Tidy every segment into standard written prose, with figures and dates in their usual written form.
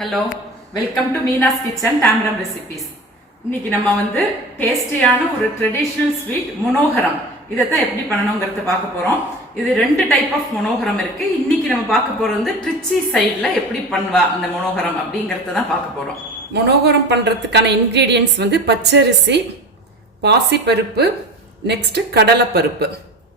Hello, welcome to Meena's kitchen டாம்ரம் recipes. இன்னைக்கு நம்ம வந்து டேஸ்டியான ஒரு ட்ரெடிஷ்னல் ஸ்வீட் மனோகரம் இதைத்தான் எப்படி பண்ணணுங்கிறத பார்க்க போறோம். இது ரெண்டு டைப் ஆஃப் மனோகரம் இருக்கு. இன்னைக்கு நம்ம பார்க்க போறது வந்து ட்ரிச்சி சைட்ல எப்படி பண்ணுவா அந்த மனோகரம் அப்படிங்கறத தான் பார்க்க போறோம். மனோகரம் பண்றதுக்கான இன்கிரீடியன்ஸ் வந்து பச்சரிசி, பாசிப்பருப்பு, நெக்ஸ்ட் கடலைப்பருப்பு,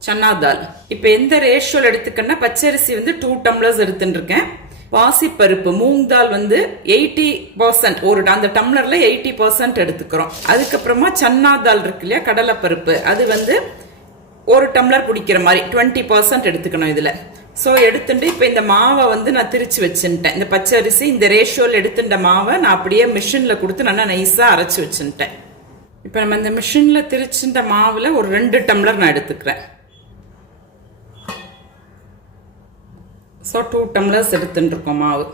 சன்னா தால். இப்போ எந்த ரேஷியோல எடுத்துக்கன்னா பச்சரிசி வந்து 2 டம்ளர்ஸ் எடுத்துட்டு இருக்கேன். பாசிப்பருப்பு மூங் தால் வந்து 80% ஒரு அந்த டம்ளர்ல 80% எடுத்துக்கிறோம். அதுக்கப்புறமா சன்னா தால் இருக்கு இல்லையா, கடலைப்பருப்பு, அது வந்து ஒரு டம்ளர் குடிக்கிற மாதிரி 20% எடுத்துக்கணும் இதுல. ஸோ எடுத்துட்டு இப்போ இந்த மாவை வந்து நான் திரிச்சு வச்சுட்டேன். இந்த பச்சரிசி இந்த ரேஷியோல எடுத்துட்ட மாவை நான் அப்படியே மிஷின்ல கொடுத்து நல்லா நைஸா அரைச்சு வச்சுட்டேன். இப்போ நம்ம இந்த மிஷின்ல திரிச்சுட்ட மாவுல ஒரு 2 டம்ளர் நான் எடுத்துக்கிறேன். ஸோ 2 டம்ளர்ஸ் எடுத்துட்டுருக்கோம் மாவு.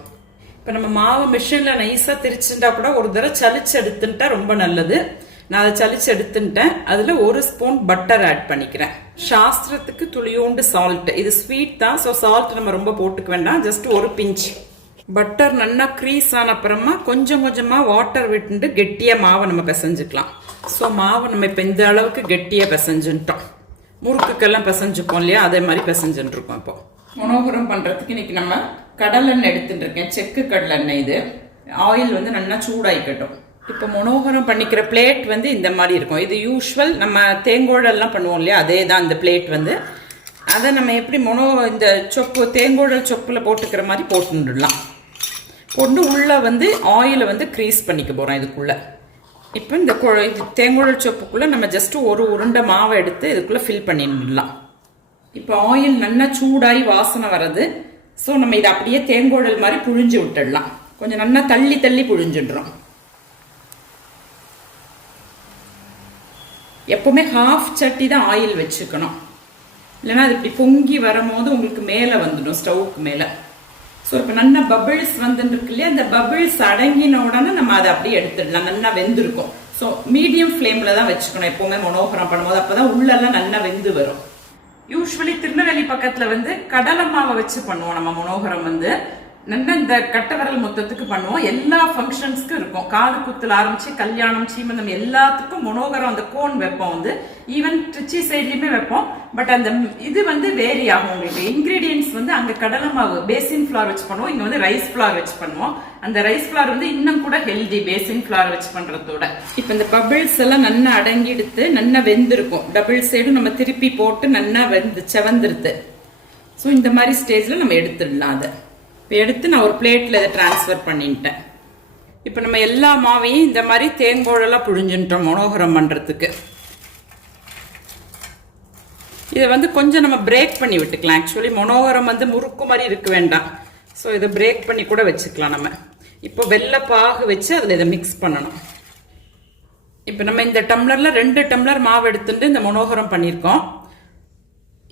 இப்போ நம்ம மாவு மிஷினில் நைஸாக திரிச்சுட்டா கூட ஒரு தடவை சளிச்சு எடுத்துட்டா ரொம்ப நல்லது. நான் அதை சளிச்சு எடுத்துட்டேன். அதில் 1 ஸ்பூன் பட்டர் ஆட் பண்ணிக்கிறேன். சாஸ்திரத்துக்கு துளியோண்டு சால்ட். இது ஸ்வீட் தான், ஸோ சால்ட் நம்ம ரொம்ப போட்டுக்க வேண்டாம், ஜஸ்ட் ஒரு பிஞ்ச். பட்டர் நல்லா க்ரீஸ் ஆன அப்புறமா கொஞ்சம் கொஞ்சமாக வாட்டர் விட்டுட்டு கெட்டியாக மாவை நம்ம பிசைஞ்சுக்கலாம். ஸோ மாவை நம்ம இப்போ இந்த அளவுக்கு கெட்டியாக பிசைஞ்சுட்டோம். முறுக்குக்கெல்லாம் பிசைஞ்சுப்போம் இல்லையா, அதே மாதிரி பிசைஞ்சுட்டு இருக்கோம். இப்போ மனோகரம் பண்றதுக்கு இன்னைக்கு நம்ம கடலெண்ணெய் எடுத்துட்டு இருக்கேன். செக்கு கடலெண்ணெய். இது ஆயில் வந்து நல்லா சூடாயிக்கட்டும். இப்போ மனோகரம் பண்ணிக்கிற பிளேட் வந்து இந்த மாதிரி இருக்கும். இது யூஸ்வல் நம்ம தேங்கோழல்லாம் பண்ணுவோம் இல்லையா, அதே தான் இந்த பிளேட் வந்து. அதை நம்ம எப்படி இந்த சொப்பு தேங்கோழல் சொப்புல போட்டுக்கிற மாதிரி போட்டுடலாம். போட்டு உள்ள வந்து ஆயிலை வந்து க்ரீஸ் பண்ணிக்க போறோம் இதுக்குள்ள. இப்போ இந்த தேங்கோழல் சொப்புக்குள்ள நம்ம ஜஸ்ட் ஒரு உருண்டை மாவை எடுத்து இதுக்குள்ள ஃபில் பண்ணிடலாம். இப்போ ஆயில் நல்லா சூடாகி வாசனை வருது. ஸோ நம்ம இதை அப்படியே தேங்கோழல் மாதிரி புழிஞ்சு விட்டுடலாம். கொஞ்சம் நல்லா தள்ளி தள்ளி புழிஞ்சிடுறோம். எப்பவுமே ஹாஃப் சட்டி தான் ஆயில் வச்சுக்கணும், இல்லைன்னா அது இப்படி பொங்கி வரும்போது உங்களுக்கு மேலே வந்துடும், ஸ்டவ்வுக்கு மேலே. ஸோ இப்போ நல்லா பபிள்ஸ் வந்துட்டு இருக்கு இல்லையா, அந்த பபிள்ஸ் அடங்கின உடனே நம்ம அதை அப்படியே எடுத்துடலாம். நல்லா வெந்திருக்கும். ஸோ மீடியம் ஃப்ளேமில் தான் வச்சுக்கணும் எப்பவுமே மனோகரம் பண்ணும்போது, அப்போ தான் உள்ளெல்லாம் நல்லா வெந்து வரும். யூஸ்வலி திருநெல்வேலி பக்கத்துல வந்து கடலை மாவை வச்சு பண்ணுவோம் நம்ம மனோகரம் வந்து. நல்ல இந்த கட்டை விரல் மொத்தத்துக்கு பண்ணுவோம். எல்லா ஃபங்க்ஷன்ஸ்க்கும் இருக்கும். காது குத்துல ஆரம்பிச்சு கல்யாணம், சீமந்தம் எல்லாத்துக்கும் மனோகரம் அந்த கோன் வைப்போம் வந்து. ஈவன் ட்ரிச்சி சைட்லயுமே வைப்போம். பட் அந்த இது வந்து வேரி ஆகும். உங்களுக்கு இன்கிரீடியன்ஸ் வந்து அங்க கடலை மாவு பேசின் ஃபிளார் வச்சு பண்ணுவோம், இங்க வந்து ரைஸ் ஃபிளார் வச்சு பண்ணுவோம். அந்த ரைஸ் ஃபிளார் வந்து இன்னும் கூட ஹெல்தி பேசின் ஃபிளார் வச்சு பண்றதோட. இப்ப இந்த பபிள்ஸ் எல்லாம் நல்லா அடங்கிடுத்து நல்லா வெந்திருக்கும். டபுள் சைடும் நம்ம திருப்பி போட்டு நல்லா செவந்துருது. ஸோ இந்த மாதிரி ஸ்டேஜ்ல நம்ம எடுத்துடலாம். அதை இப்போ எடுத்து நான் ஒரு பிளேட்ல இதை டிரான்ஸ்ஃபர் பண்ணிட்டேன். இப்போ நம்ம எல்லா மாவையும் இந்த மாதிரி தேங்கோழெல்லாம் புழிஞ்சுட்டோம் மனோகரம் பண்றதுக்கு. இதை வந்து கொஞ்சம் நம்ம பிரேக் பண்ணி விட்டுக்கலாம். ஆக்சுவலி மனோகரம் வந்து முறுக்கு மாதிரி இருக்க வேண்டாம். ஸோ இதை பிரேக் பண்ணி கூட வச்சுக்கலாம் நம்ம. இப்போ வெள்ளை பாகு வச்சு அதில் இதை மிக்ஸ் பண்ணணும். இப்போ நம்ம இந்த டம்ளர்ல 2 டம்ளர் மாவு எடுத்துட்டு இந்த மனோகரம் பண்ணியிருக்கோம்.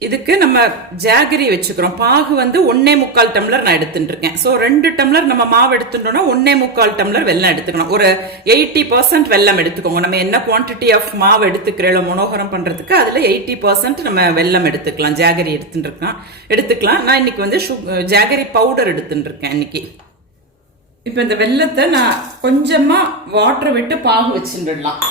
இதுக்கு நம்ம ஜாகரி வச்சுக்கிறோம். பாகு வந்து 1.25 டம்ளர் நான் எடுத்துட்டு இருக்கேன். ஸோ 2 டம்ளர் நம்ம மாவு எடுத்துட்டோம்னா 1.25 டம்ளர் வெல்லம் எடுத்துக்கணும். ஒரு 80% வெல்லம் எடுத்துக்கோங்க. நம்ம என்ன குவான்டிட்டி ஆஃப் மாவு எடுத்துக்கிறோம் மனோகரம் பண்றதுக்கு, அதுல 80% நம்ம வெல்லம் எடுத்துக்கலாம். ஜாகரி எடுத்துக்கலாம். நான் இன்னைக்கு வந்து ஜாகரி பவுடர் எடுத்துட்டு இருக்கேன் இன்னைக்கு. இப்போ இந்த வெல்லத்தை நான் கொஞ்சமா வாட்டர் விட்டு பாகு வச்சுடலாம்.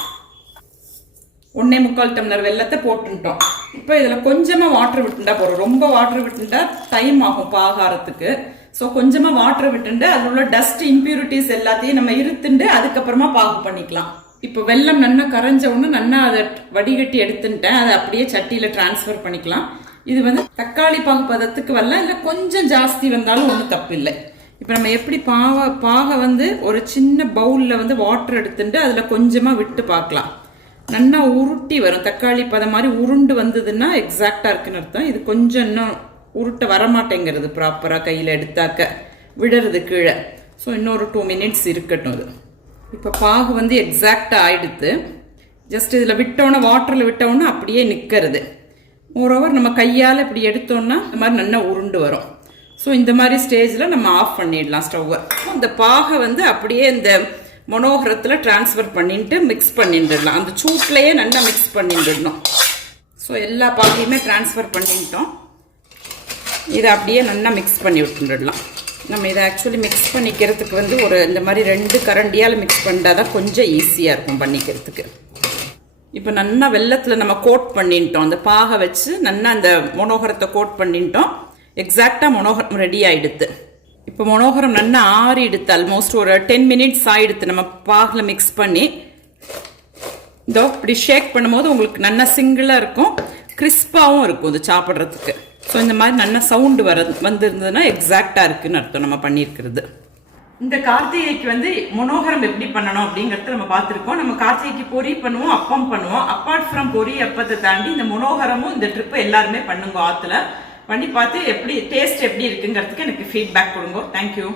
1.25 டம்ளர் வெல்லத்தை போட்டுட்டோம். இப்போ இதுல கொஞ்சமா வாட்டர் விட்டுண்டா போறோம். ரொம்ப வாட்டர் விட்டுண்டா டைம் ஆகும் பாகாரத்துக்கு. ஸோ கொஞ்சமா வாட்டர் விட்டுண்டு அதில் உள்ள டஸ்ட் இம்பியூரிட்டிஸ் எல்லாத்தையும் நம்ம இருத்துண்டு அதுக்கப்புறமா பாகு பண்ணிக்கலாம். இப்போ வெல்லம் நல்லா கரைஞ்ச உடனே நல்லா அதை வடிகட்டி எடுத்துட்டேன். அதை அப்படியே சட்டியில டிரான்ஸ்ஃபர் பண்ணிக்கலாம். இது வந்து தக்காளி பாகு பதத்துக்கு வரலாம், இல்லை கொஞ்சம் ஜாஸ்தி வந்தாலும் ஒன்றும் தப்பு இல்லை. இப்போ நம்ம எப்படி பாகை வந்து ஒரு சின்ன பவுல்ல வந்து வாட்டர் எடுத்துட்டு அதுல கொஞ்சமா விட்டு பார்க்கலாம். நல்லா உருட்டி வரும். தக்காளி பதம் மாதிரி உருண்டு வந்ததுன்னா எக்ஸாக்டா இருக்குன்னு அர்த்தம். இது கொஞ்சம் இன்னும் உருட்ட வரமாட்டேங்கிறது ப்ராப்பரா, கையில எடுத்தாக்க விடுறது கீழே. ஸோ இன்னொரு 2 மினிட்ஸ் இருக்கட்டும். இது இப்போ பாகு வந்து எக்ஸாக்டா ஆயிடுத்து. ஜஸ்ட் இதுல விட்டோன்னா, வாட்டர்ல விட்டோன்னா அப்படியே நிக்கிறது. மோரோவர் நம்ம கையால இப்படி எடுத்தோம்னா இந்த மாதிரி நல்லா உருண்டு வரும். ஸோ இந்த மாதிரி ஸ்டேஜ்ல நம்ம ஆஃப் பண்ணிடலாம் ஸ்டவ்வை. இந்த பாகை வந்து அப்படியே இந்த மனோகரத்துல டிரான்ஸ்ஃபர் பண்ணிட்டு மிக்ஸ் பண்ணிடலாம். அந்த சூட்லயே நல்லா மிக்ஸ் பண்ணிடணும். ஸோ எல்லா பாகையுமே டிரான்ஸ்ஃபர் பண்ணிட்டோம். இதை அப்படியே நல்லா மிக்ஸ் பண்ணி விட்டுடலாம். நம்ம இதை ஆக்சுவலி மிக்ஸ் பண்ணிக்கிறதுக்கு வந்து ஒரு இந்த மாதிரி 2 கரண்டியால் மிக்ஸ் பண்ணிட்டா தான் கொஞ்சம் ஈஸியாக இருக்கும் பண்ணிக்கிறதுக்கு. இப்போ நல்லா வெள்ளத்தில் நம்ம கோட் பண்ணிட்டோம், அந்த பாகை வச்சு நல்லா அந்த மனோகரத்தை கோட் பண்ணிட்டோம். எக்ஸாக்டாக மனோகரம் ரெடி ஆகிடுது. இப்போ மனோகரம் நல்லா ஆறிடுத்து, ஆல்மோஸ்ட் ஒரு 10 மினிட்ஸ் ஆகிடுது நம்ம பாகில் மிக்ஸ் பண்ணி. இதோ இப்படி ஷேக் பண்ணும்போது உங்களுக்கு நல்லா சிங்கிளாக இருக்கும், கிறிஸ்பாகவும் இருக்கும் இது சாப்பிட்றதுக்கு. ஸோ இந்த மாதிரி நல்ல சவுண்டு வந்திருந்ததுன்னா எக்ஸாக்டாக இருக்குன்னு அர்த்தம் நம்ம பண்ணியிருக்கிறது. இந்த கார்த்திகைக்கு வந்து மனோகரம் எப்படி பண்ணணும் அப்படிங்கறத நம்ம பார்த்துருக்கோம். நம்ம கார்த்திகைக்கு பொரி பண்ணுவோம், அப்பம் பண்ணுவோம். அப்பார்ட் ஃப்ரம் பொரி அப்பத்தை தாண்டி இந்த மனோகரமும் இந்த ட்ரிப் எல்லாருமே பண்ணுங்க, ஆத்துல பண்ணி பார்த்து எப்படி டேஸ்ட் எப்படி இருக்குங்கிறதுக்கு எனக்கு ஃபீட்பேக் கொடுங்க. தேங்க்யூ.